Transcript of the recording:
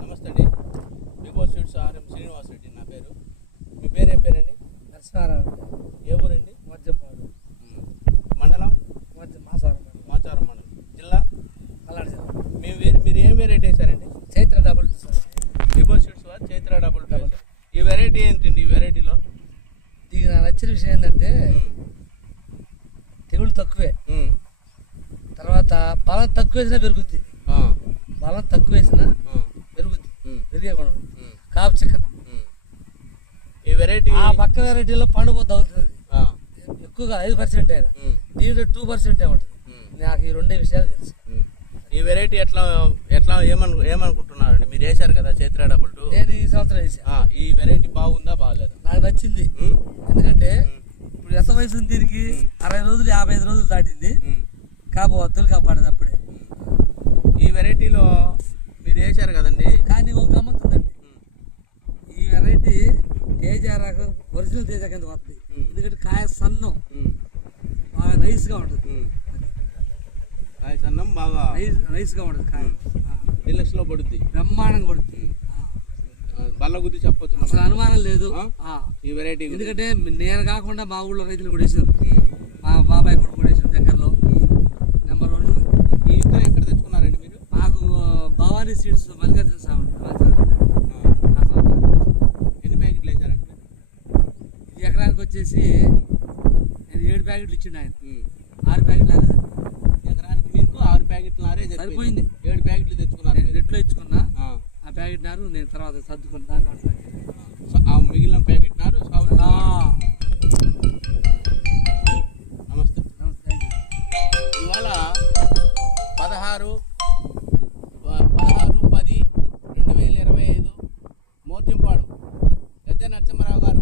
నమస్తే అండి. Bigo seeds RM Srinivas Reddy నా పేరు. మీ పేరు ఏం పేరండి? నరసింహారావు. ఏ ఊరండి? మధ్యపాడు మండలం? మాచారం మండలం. జిల్లా? పల్నాడు జిల్లా. మీరు ఏం వెరైటీ వేసారండి? Chaitra double sir. Bejo seeds Chaitra double. ఈ వెరైటీ ఏంటండి? ఈ వెరైటీలో దీనికి నాకు నచ్చిన విషయం ఏంటంటే తెగులు తక్కువే, తర్వాత బలం తక్కువ వేసినా పెరుగుద్ది. బలం తక్కువ వేసినా పెరుగుద్ది, పెరిగే గుణం, కాపు చిక్కన. ఈ వెరైటీ ఆ పక్క వెరైటీలో పండుగ తగ్గుతుంది ఎక్కువగా 5% అయినా, దీంట్లో 2% ఉంటుంది. నాకు ఈ రెండే విషయాలు తెలుసు. ఈ వెరైటీ ఎట్లా ఏమనుకుంటున్నారండి? మీరు వేశారు కదా చైత్ర డబుల్ 2. నేను ఈ సంవత్సరం వేసా. ఈ వెరైటీ బాగుందా బాగాలేదా? నాకు నచ్చింది. ఎందుకంటే ఇప్పుడు ఎంత వయసు ఉంది దీనికి? 60 రోజులు 55 రోజులు దాటింది. కాపు వద్దులు కాపాడదు అప్పుడే. ఈ వెరైటీలో మీరు వేశారు కదండి, కానీ ఒక గమ్మత్తుందండి. ఈ వెరైటీ తేజ రకం ఒరిజినల్ తేజ కింద వస్తుంది. ఎందుకంటే కాయ సన్నం బాగా నైస్గా ఉంటుంది. కాయ సన్నం బాగా నైస్గా ఉంటుంది. కాయ డిలక్స్లో పడుద్ది, బ్రహ్మాండంగా పడుతుంది. బల్ల గుద్ది చెప్పొచ్చు, అసలు అనుమానం లేదు ఈ వెరైటీ. ఎందుకంటే నేను కాకుండా మా ఊళ్ళో రైతులు కూడా వేసారు. మా బాబాయ్ కొడుకు కూడా వేసారు దగ్గరలో. నెంబర్ 1. ఈ ఇద్దరు ఎక్కడ తెచ్చుకున్నారండి మీరు? మాకు భవానీ సీడ్స్ మల్లికార్జున స్వామి. ఎన్ని ప్యాకెట్లు వేసారండి? ఇది ఎకరానికి వచ్చేసి నేను 7 ప్యాకెట్లు ఇచ్చిండు ఆయన. 6 ప్యాకెట్లు ఆరేసారు. ఎకరానికి మీకు 6 ప్యాకెట్లు ఆరే సరిపోయింది. 7 ప్యాకెట్లు తెచ్చుకున్నారు. నేను రెట్లో ఇచ్చుకున్నా. ఆ ప్యాకెట్ నారు నేను తర్వాత సర్దుకున్నా. మిగిలిన ప్యాకెట్ నారు నమస్తే. ఇవాళ 16/10/2025 మోర్చింపాడు పెద్ద నరసింహారావు గారు